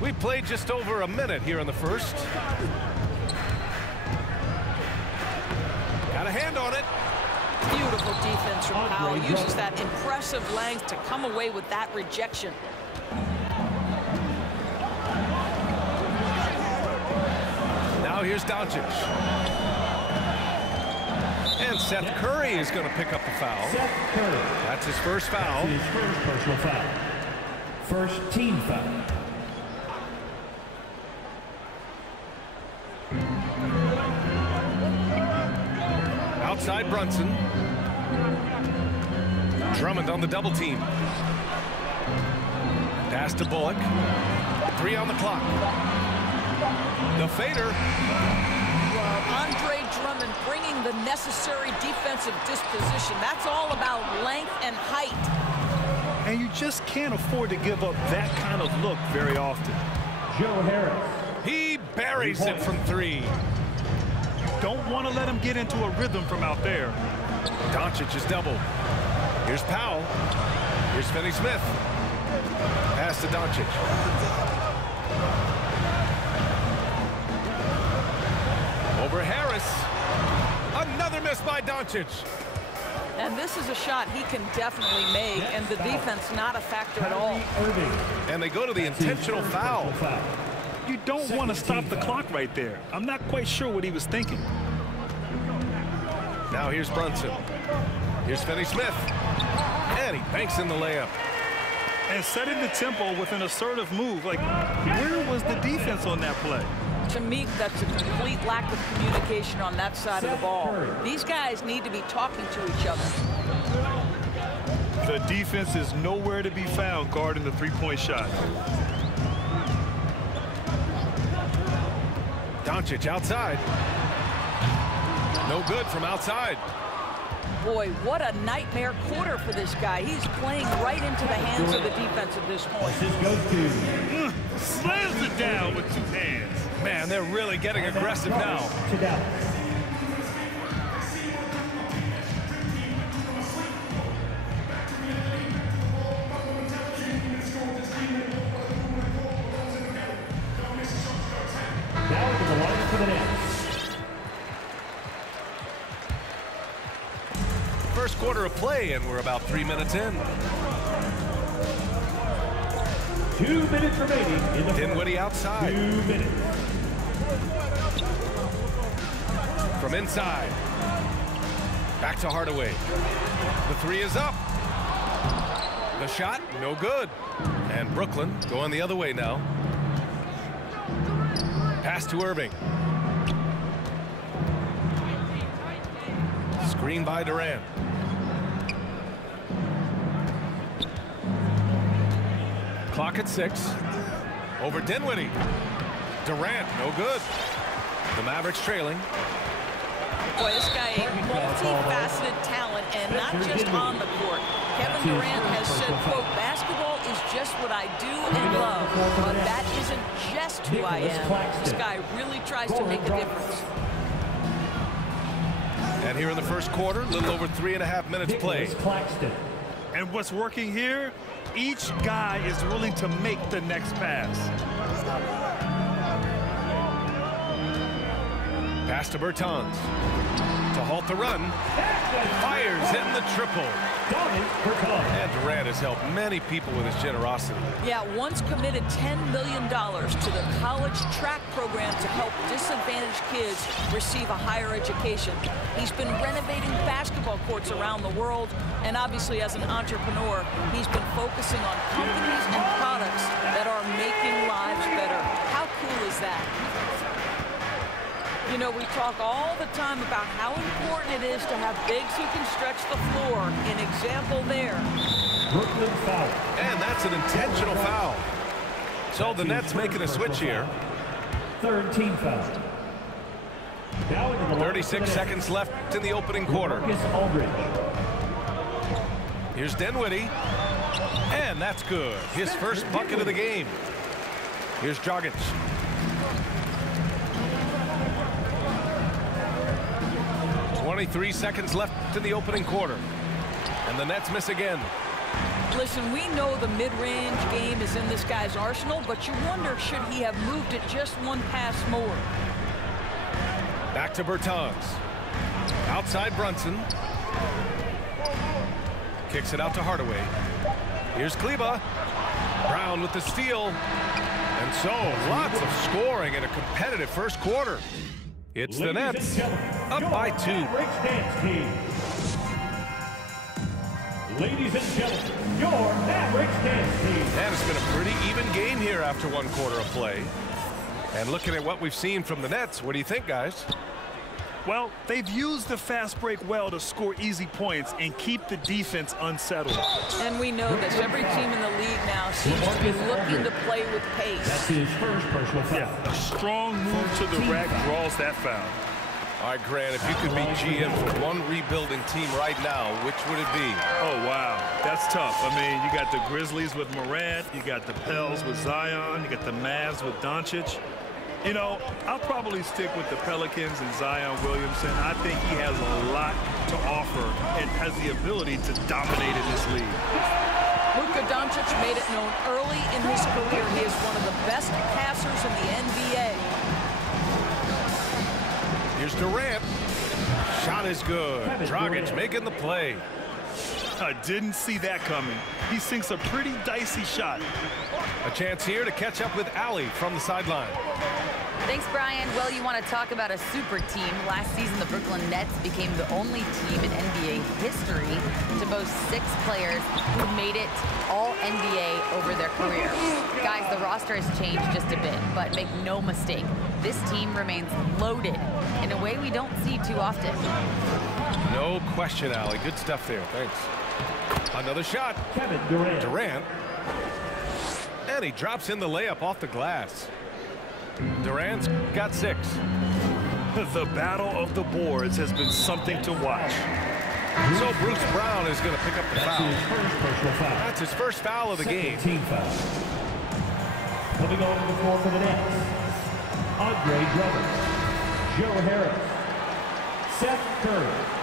We played just over a minute here in the first. Got a hand on it. Beautiful defense from Powell. Uses that impressive length to come away with that rejection. Now here's Doncic. And Seth Curry is going to pick up the foul. Seth Curry. That's his first foul. That's his first personal foul. First team foul. Outside Brunson. Drummond on the double team. Pass to Bullock. 3 on the clock. The fader. Andre Drummond bringing the necessary defensive disposition. That's all about length and height. And you just can't afford to give up that kind of look very often. Joe Harris. He buries it from 3. Don't want to let him get into a rhythm from out there. Doncic is doubled. Here's Powell. Here's Finney-Smith. Pass to Doncic. Over Harris. Another miss by Doncic. And this is a shot he can definitely make, and the defense not a factor at all. And they go to the intentional foul. You don't want to stop the clock right there. I'm not quite sure what he was thinking. Now here's Brunson. Here's Finney-Smith. And he banks in the layup. And setting the tempo with an assertive move. Like, where was the defense on that play? To me, that's a complete lack of communication on that side of the ball. These guys need to be talking to each other. The defense is nowhere to be found guarding the three-point shot. Doncic outside. No good from outside. Boy, what a nightmare quarter for this guy. He's playing right into the hands of the defense at this point. Slams it down with 2 hands. Man, they're really getting aggressive now. Now to the line for the net. First quarter of play, and we're about 3 minutes in. 2 minutes remaining in the Dinwiddie outside. 2 minutes. From inside. Back to Hardaway. The 3 is up. The shot, no good. And Brooklyn going the other way now. Pass to Irving. Screen by Durant. Clock at 6. Over Dinwiddie. Durant, no good. The Mavericks trailing. Boy, this guy a multifaceted talent, and not just on the court. Kevin Durant has said, quote, basketball is just what I do and love, but that isn't just who I am. This guy really tries to make a difference. And here in the first quarter, a little over 3.5 minutes played. And what's working here, each guy is willing to make the next pass. Pass to Bertans. To halt the run. Fires in the triple. And Durant has helped many people with his generosity. Yeah, once committed $10 million to the college track program to help disadvantaged kids receive a higher education. He's been renovating basketball courts around the world, and obviously as an entrepreneur, he's been focusing on companies and products that are making lives better. How cool is that? You know, we talk all the time about how important it is to have bigs who can stretch the floor. An example there. Brooklyn foul. And that's an intentional foul. So the Nets making a switch here. Third team foul. 36 seconds left in the opening quarter. Here's Dinwiddie. And that's good. His first bucket of the game. Here's Dragic. 23 seconds left in the opening quarter. And the Nets miss again. Listen, we know the mid-range game is in this guy's arsenal, but you wonder, should he have moved it just one pass more? Back to Bertans. Outside Brunson. Kicks it out to Hardaway. Here's Kleba. Brown with the steal. And so, lots of scoring in a competitive first quarter. It's the Nets, up by 2. Ladies and gentlemen, your Mavericks dance team. And it's been a pretty even game here after 1 quarter of play. And looking at what we've seen from the Nets, what do you think, guys? Well, they've used the fast break well to score easy points and keep the defense unsettled. And we know this. Every team in the league now seems to be looking to play with pace. That's his first personal foul. Yeah, a strong move to the rack draws that foul. All right, Grant, if you could be GM for one rebuilding team right now, which would it be? Oh, wow. That's tough. I mean, you got the Grizzlies with Morant. You got the Pels with Zion. You got the Mavs with Doncic. You know, I'll probably stick with the Pelicans and Zion Williamson. I think he has a lot to offer and has the ability to dominate in this league. Luka Doncic made it known early in his career he is one of the best passers in the NBA. Here's Durant. Shot is good. Dragic making the play. I didn't see that coming. He sinks a pretty dicey shot. A chance here to catch up with Allie from the sideline. Thanks, Brian. Well, you want to talk about a super team. Last season, the Brooklyn Nets became the only team in NBA history to boast 6 players who made it all NBA over their career. Guys, the roster has changed just a bit, but make no mistake, this team remains loaded in a way we don't see too often. No question, Allie. Good stuff there. Thanks. Another shot. Kevin Durant. Durant. And he drops in the layup off the glass. Durant's got 6. The battle of the boards has been something to watch. So Bruce Brown is going to pick up the foul. His first personal foul. That's his first foul of the game. Team foul. Coming on the floor for the Nets, Andre Drummond, Joe Harris, Seth Curry.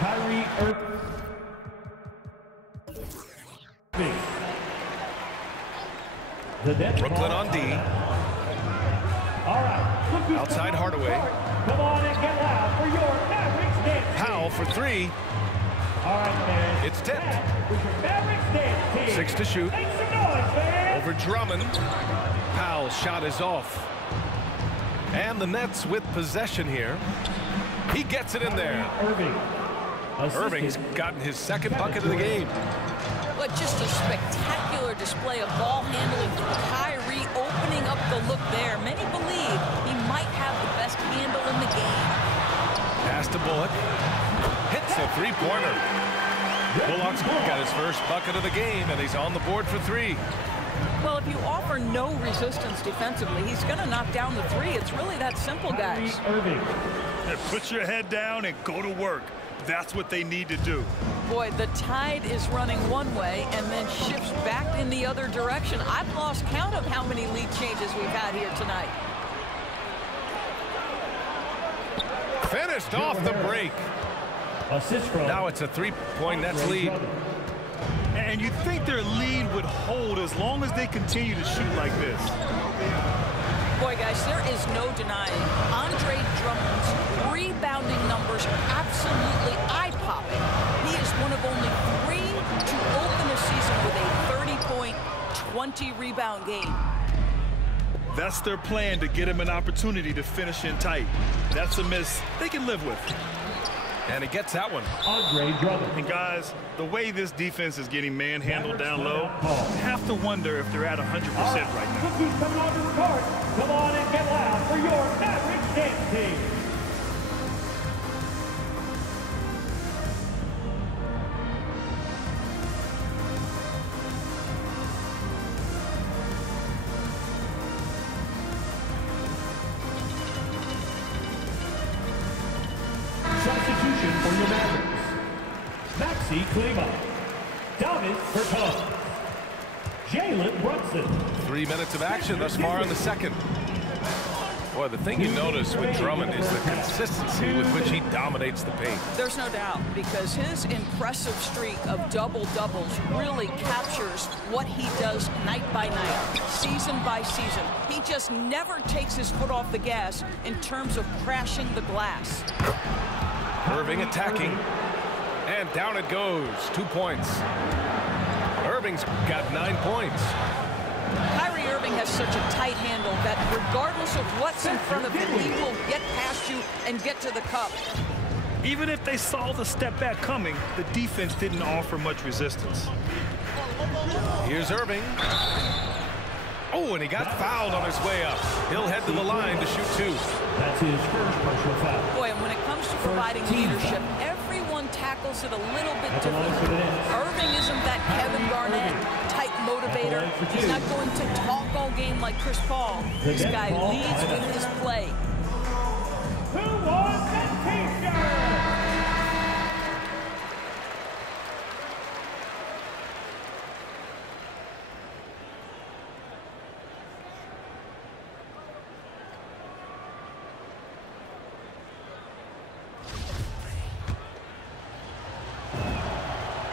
Kyrie Irving. Brooklyn on D. All right. Outside Hardaway. Come on and get loud for your Mavericks dance. Powell for 3. All right, man. It's tipped. With your Mavericks dance team. 6 to shoot. Make some noise, man. Over Drummond. Powell's shot is off. And the Nets with possession here. He gets it in there. Irving's gotten his 2nd bucket of the game. But just a spectacular display of ball handling from Kyrie, opening up the look there. Many believe he might have the best handle in the game. Pass to Bullock. Hits a 3-pointer. Bullock's got his first bucket of the game, and he's on the board for 3. Well, if you offer no resistance defensively, he's going to knock down the 3. It's really that simple, guys. Put your head down and go to work. That's what they need to do. Boy, the tide is running one way and then shifts back in the other direction. I've lost count of how many lead changes we've had here tonight. Finished off the break. Now it's a 3-point Nets lead. And you'd think their lead would hold as long as they continue to shoot like this. Boy, guys, there is no denying Andre Drummond's rebounding numbers are absolutely eye-popping. He is one of only 3 to open the season with a 30-point, 20-rebound game. That's their plan, to get him an opportunity to finish in tight. That's a miss they can live with. And he gets that one. And guys, the way this defense is getting manhandled down low, I have to wonder if they're at 100% right now. Cookies coming onto the court. Come on and get loud for your Mavericks dance team. Substitution for your Mavericks. Maxi Klima, David Bertans, Jalen Brunson. 3 minutes of action thus far in the second. Boy, the thing you notice with Drummond is the consistency with which he dominates the paint. There's no doubt, because his impressive streak of double-doubles really captures what he does night by night, season by season. He just never takes his foot off the gas in terms of crashing the glass. Irving attacking, and down it goes. 2 points. Irving's got 9 points. Kyrie Irving has such a tight handle that regardless of what's in front of him, he will get past you and get to the cup. Even if they saw the step back coming, the defense didn't offer much resistance. Here's Irving. Oh, and he got fouled on his way up. He'll head to the line to shoot 2. That's his first personal foul. Boy, and when it comes to providing leadership, everyone tackles it a little bit differently. Irving isn't that Kevin Garnett type motivator. He's not going to talk all game like Chris Paul. This guy leads with his play. Who wants the t-shirt?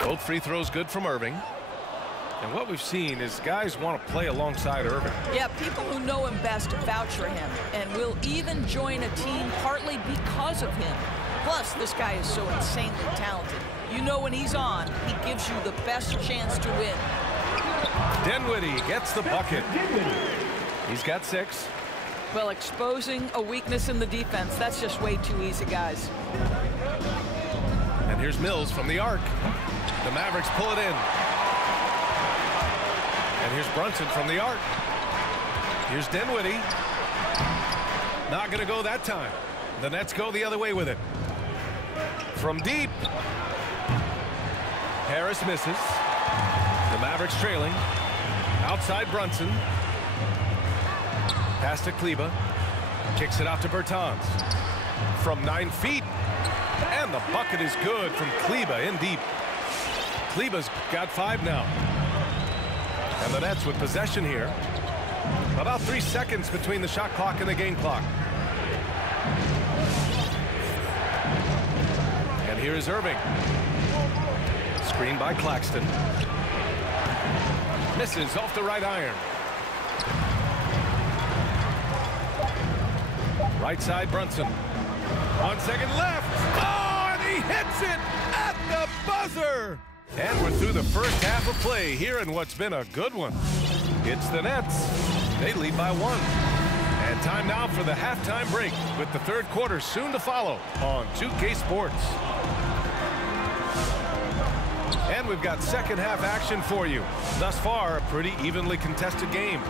Both free throws good from Irving. And what we've seen is guys want to play alongside Irving. Yeah, people who know him best vouch for him and will even join a team partly because of him. Plus, this guy is so insanely talented. You know when he's on, he gives you the best chance to win. Dinwiddie gets the bucket. He's got 6. Well, exposing a weakness in the defense, that's just way too easy, guys. And here's Mills from the arc. The Mavericks pull it in. And here's Brunson from the arc. Here's Dinwiddie. Not going to go that time. The Nets go the other way with it. From deep. Harris misses. The Mavericks trailing. Outside Brunson. Pass to Kleba. Kicks it out to Bertans. From 9 feet. And the bucket is good from Kleba in deep. Kleba's got 5 now. And the Nets with possession here. About 3 seconds between the shot clock and the game clock. And here is Irving. Screen by Claxton. Misses off the right iron. Right side Brunson. 1 second left. Oh, and he hits it at the buzzer. And we're through the first half of play here in what's been a good one. It's the Nets. They lead by 1. And time now for the halftime break with the third quarter soon to follow on 2K Sports. And we've got second half action for you. Thus far, a pretty evenly contested game.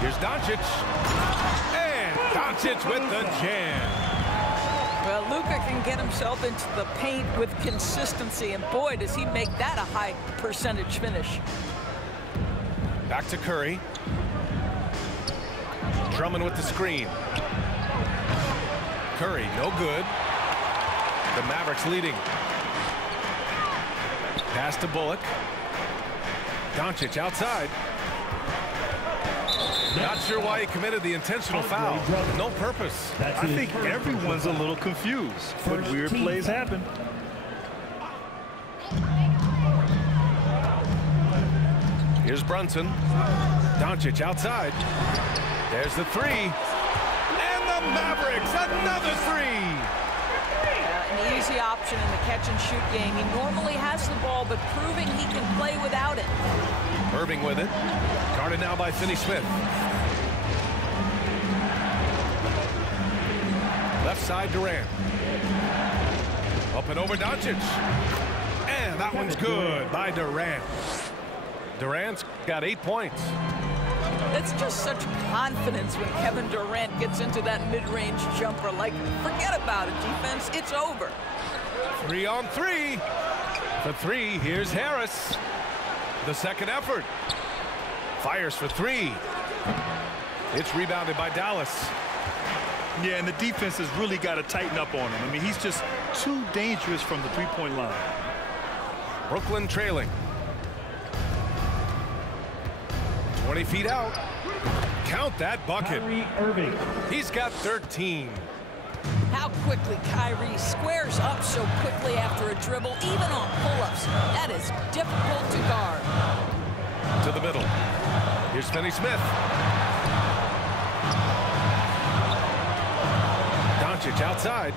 Here's Doncic. And Doncic with the jam. Well, Luka can get himself into the paint with consistency, and boy, does he make that a high percentage finish. Back to Curry. Drummond with the screen. Curry, no good. The Mavericks leading. Pass to Bullock. Doncic outside. Not sure why he committed the intentional foul. No purpose. I think everyone's a little confused, but weird plays happen. Here's Brunson. Doncic outside. There's the 3. And the Mavericks, another 3. An easy option in the catch-and-shoot game. He normally has the ball, but proving he can play without it. Irving with it. Guarded now by Finney-Smith. Left side, Durant. Up and over Doncic. And that one's good by Durant. Durant's got 8 points. It's just such confidence when Kevin Durant gets into that mid-range jumper. Like, forget about it, defense. It's over. 3 on 3. For 3, here's Harris. The second effort. Fires for 3. It's rebounded by Dallas. Yeah, and the defense has really got to tighten up on him. I mean, he's just too dangerous from the three-point line. Brooklyn trailing. 20 feet out. Count that bucket. Kyrie Irving. He's got 13. How quickly Kyrie squares up so quickly after a dribble, even on pull-ups. That is difficult to guard. To the middle. Here's Finney-Smith. Doncic outside.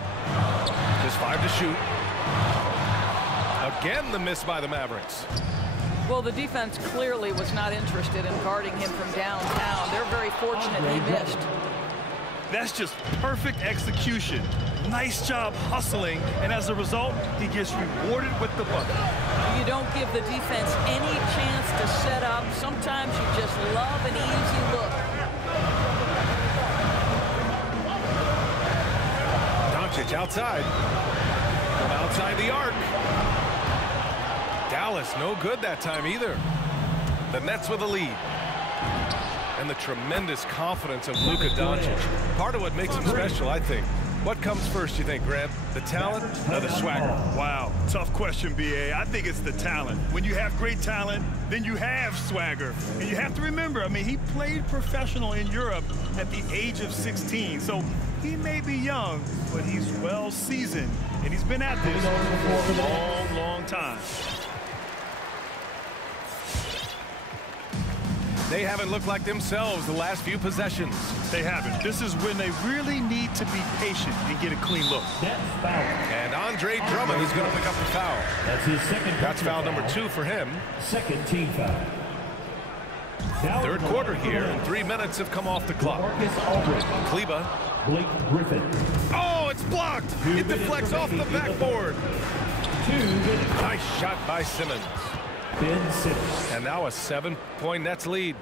Just 5 to shoot. Again, the miss by the Mavericks. Well, the defense clearly was not interested in guarding him from downtown. They're very fortunate he missed. That's just perfect execution. Nice job hustling, and as a result, he gets rewarded with the bucket. You don't give the defense any chance to set up. Sometimes you just love an easy look. Doncic outside. From outside the arc. Dallas no good that time either. The Nets with a lead. And the tremendous confidence of Luka Doncic. Part of what makes him special, I think. What comes first, you think, Grant? The talent or the swagger? Wow, tough question, B.A. I think it's the talent. When you have great talent, then you have swagger. And you have to remember, I mean, he played professional in Europe at the age of 16. So he may be young, but he's well seasoned. And he's been at this for a long, long time. They haven't looked like themselves the last few possessions. They haven't. This is when they really need to be patient and get a clean look. And Andre Drummond is going to pick up the foul. That's his second. That's foul number 2 for him. Second team foul. Third quarter here, and 3 minutes have come off the clock. Kleba. Blake Griffin. Oh, it's blocked. It deflects off the backboard. Nice shot by Simmons. Ben Simmons. And now a 7-point Nets lead.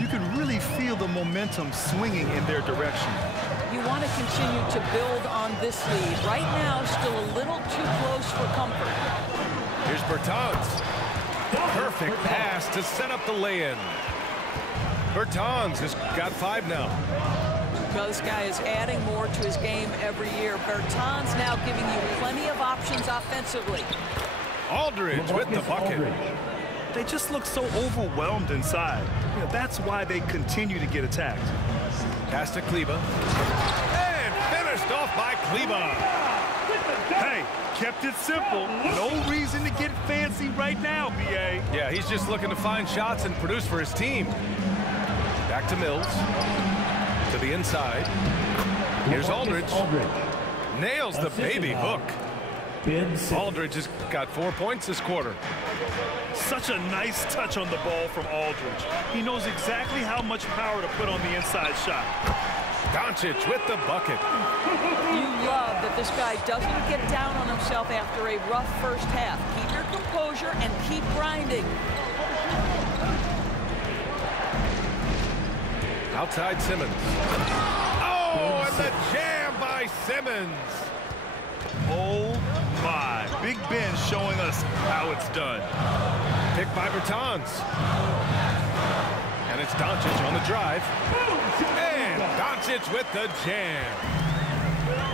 You can really feel the momentum swinging in their direction. You want to continue to build on this lead. Right now, still a little too close for comfort. Here's Bertans. Perfect pass to set up the lay-in. Bertans has got 5 now. Well, this guy is adding more to his game every year. Bertans now giving you plenty of options offensively. Aldridge with the bucket. They just look so overwhelmed inside. You know, that's why they continue to get attacked. Pass to Kleba. And finished off by Kleba. Hey, kept it simple. No reason to get fancy right now, B.A. Yeah, he's just looking to find shots and produce for his team. Back to Mills. To the inside. Here's Aldridge. Nails the baby hook. Aldridge has got 4 points this quarter. Such a nice touch on the ball from Aldridge. He knows exactly how much power to put on the inside shot. Doncic with the bucket. You love that this guy doesn't get down on himself after a rough first half. Keep your composure and keep grinding. Outside Simmons. Oh, and the jam by Simmons. Oh my. Big Ben showing us how it's done. Picked by Bertans. And it's Doncic on the drive. And Doncic with the jam.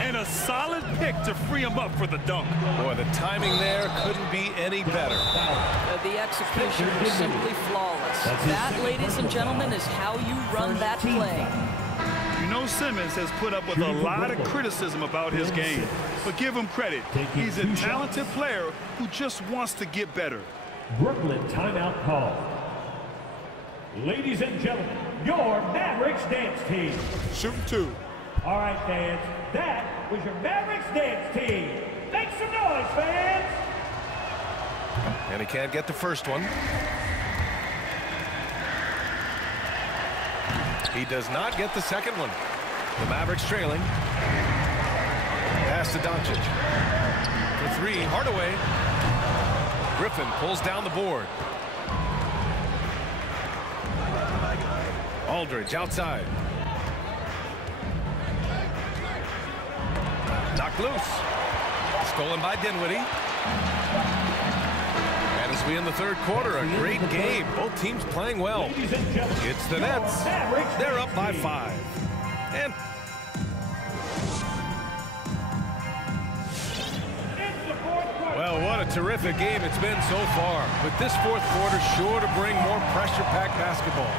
And a solid pick to free him up for the dunk. Boy, the timing there couldn't be any better. The execution was simply flawless. That, ladies and gentlemen, is how you run that play. You know, Simmons has put up with a lot of criticism about his game. But give him credit. He's a talented player who just wants to get better. Brooklyn timeout call. Ladies and gentlemen, your Mavericks dance team. Shooting 2. All right, fans. That was your Mavericks dance team. Make some noise, fans. And he can't get the first one. He does not get the second one. The Mavericks trailing. Pass to Doncic. For three, Hardaway. Griffin pulls down the board. Aldridge outside. Knocked loose. Stolen by Dinwiddie. And as we in the third quarter, a great game. Both teams playing well. It's the Nets. They're up by 5. And well, what a terrific game it's been so far. But this fourth quarter sure to bring more pressure-packed basketball.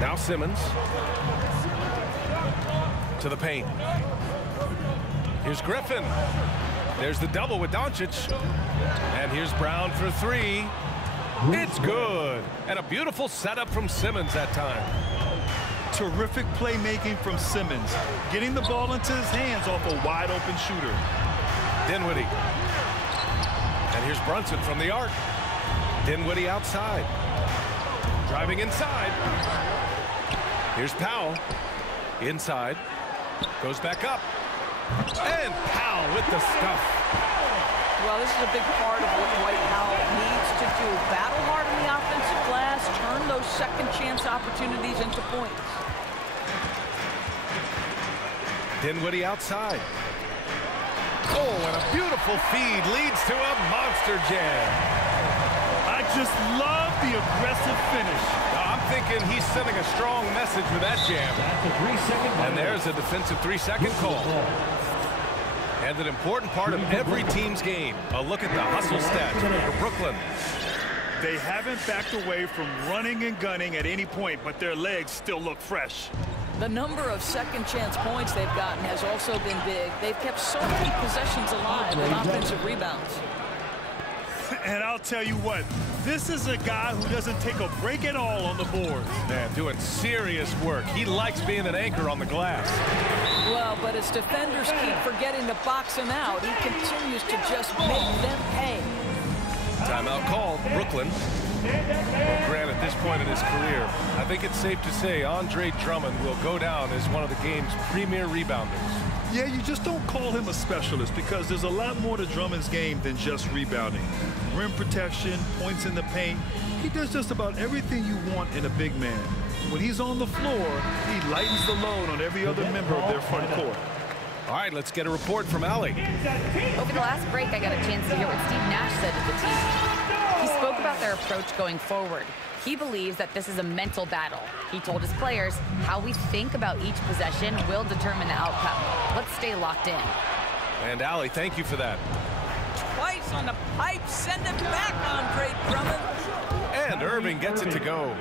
Now Simmons to the paint. Here's Griffin. There's the double with Doncic. And here's Brown for three. It's good. And a beautiful setup from Simmons that time. Terrific playmaking from Simmons, getting the ball into his hands off a wide-open shooter. Dinwiddie. And here's Brunson from the arc. Dinwiddie outside. Driving inside. Here's Powell. Inside. Goes back up. And Powell with the stuff. Well, this is a big part of what Dwight Powell needs to do. Battle hard on the offensive glass, turn those second chance opportunities into points. Dinwiddie outside. Oh, and a beautiful feed leads to a monster jam. I just love the aggressive finish. Now, I'm thinking he's sending a strong message with that jam. That's a 3-second. And there's a defensive 3-second call. And an important part of every team's game. A look at the hustle stats for Brooklyn. They haven't backed away from running and gunning at any point, but their legs still look fresh. The number of second chance points they've gotten has also been big. They've kept so many possessions alive with offensive rebounds. And I'll tell you what, this is a guy who doesn't take a break at all on the boards. Man, doing serious work. He likes being an anchor on the glass. Well, but as defenders keep forgetting to box him out, he continues to just make them pay. Timeout called. Brooklyn. Well, Grant, at this point in his career, I think it's safe to say Andre Drummond will go down as one of the game's premier rebounders. Yeah, you just don't call him a specialist because there's a lot more to Drummond's game than just rebounding. Rim protection, points in the paint. He does just about everything you want in a big man. When he's on the floor, he lightens the load on every other member of their front court. All right, let's get a report from Allie. Over the last break, I got a chance to hear what Steve Nash said to the team. He spoke about their approach going forward. He believes that this is a mental battle. He told his players how we think about each possession will determine the outcome. Let's stay locked in. And Allie, thank you for that. Twice on the pipe, send it back, Andre Drummond. And Irving gets it to go.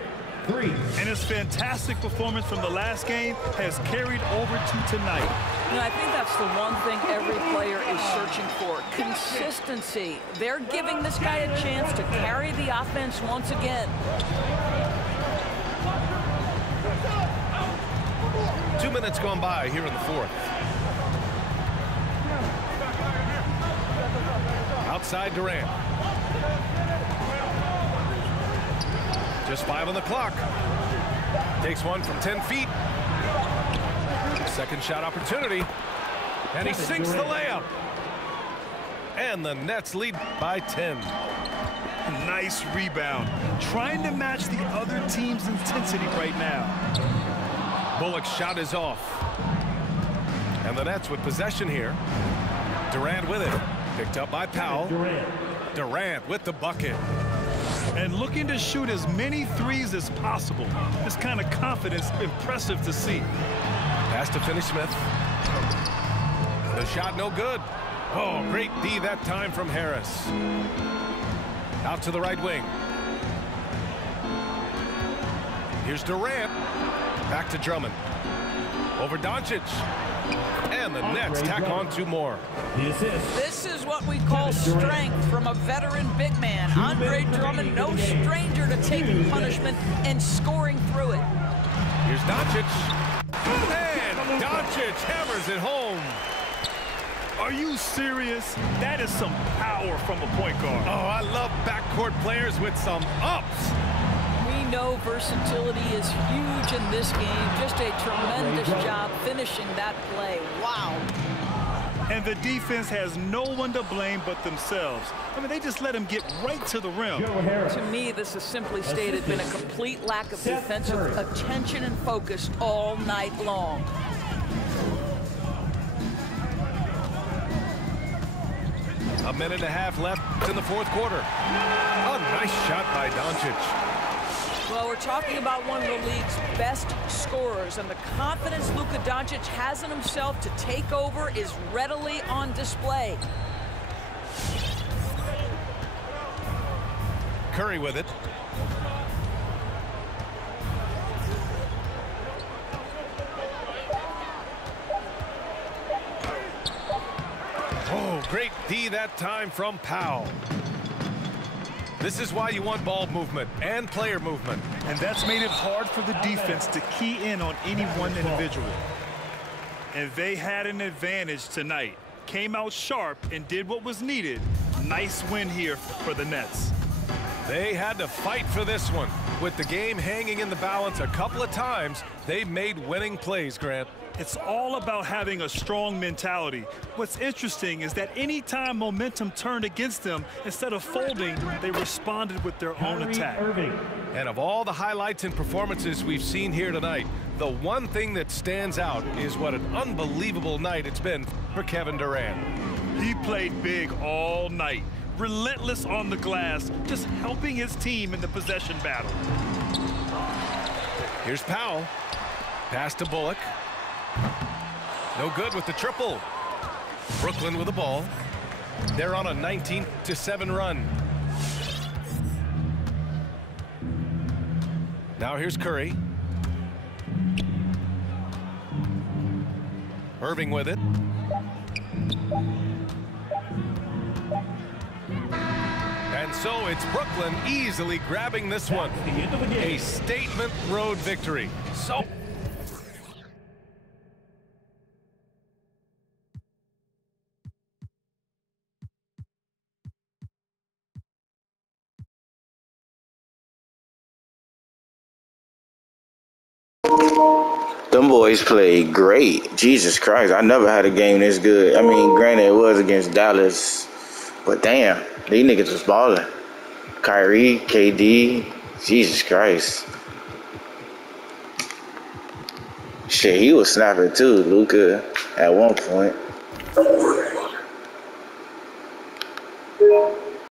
And his fantastic performance from the last game has carried over to tonight. You know, I think that's the one thing every player is searching for, consistency. They're giving this guy a chance to carry the offense once again. 2 minutes gone by here in the fourth. Outside Durant. Just 5 on the clock. Takes one from 10 feet. Second shot opportunity. And he sinks the layup. And the Nets lead by 10. Nice rebound. Trying to match the other team's intensity right now. Bullock's shot is off. And the Nets with possession here. Durant with it. Picked up by Powell. Durant with the bucket. And looking to shoot as many threes as possible. This kind of confidence, impressive to see. Pass to Finney-Smith. The shot no good. Oh, great D that time from Harris. Out to the right wing. Here's Durant. Back to Drummond. Over Doncic. And the Nets tack on 2 more. This is what we call strength from a veteran big man. Andre Drummond, no stranger to taking punishment and scoring through it. Here's Doncic. And Doncic hammers it home. Are you serious? That is some power from a point guard. Oh, I love backcourt players with some ups. We know versatility is huge in this game. Just a tremendous job finishing that play. Wow. And the defense has no one to blame but themselves. I mean, they just let him get right to the rim. To me, this is simply stated been a complete lack of defensive attention and focus all night long. A minute and a half left in the fourth quarter. A nice shot by Doncic. Well, we're talking about one of the league's best scorers, and the confidence Luka Doncic has in himself to take over is readily on display. Curry with it. Oh, great D that time from Powell. This is why you want ball movement and player movement. And that's made it hard for the defense to key in on any one individual. And they had an advantage tonight. Came out sharp and did what was needed. Nice win here for the Nets. They had to fight for this one. With the game hanging in the balance a couple of times, they made winning plays, Grant. It's all about having a strong mentality. What's interesting is that anytime momentum turned against them, instead of folding, they responded with their own attack. And of all the highlights and performances we've seen here tonight, the one thing that stands out is what an unbelievable night it's been for Kevin Durant. He played big all night, relentless on the glass, just helping his team in the possession battle. Here's Powell. Pass to Bullock. No good with the triple. Brooklyn with the ball. They're on a 19-7 run. Now here's Curry. Irving with it. And so it's Brooklyn easily grabbing this one. A statement road victory. So them boys played great. Jesus Christ, I never had a game this good. I mean, granted, it was against Dallas, but damn, these niggas was balling. Kyrie, KD, Jesus Christ. Shit, he was snapping too, Luka, at one point.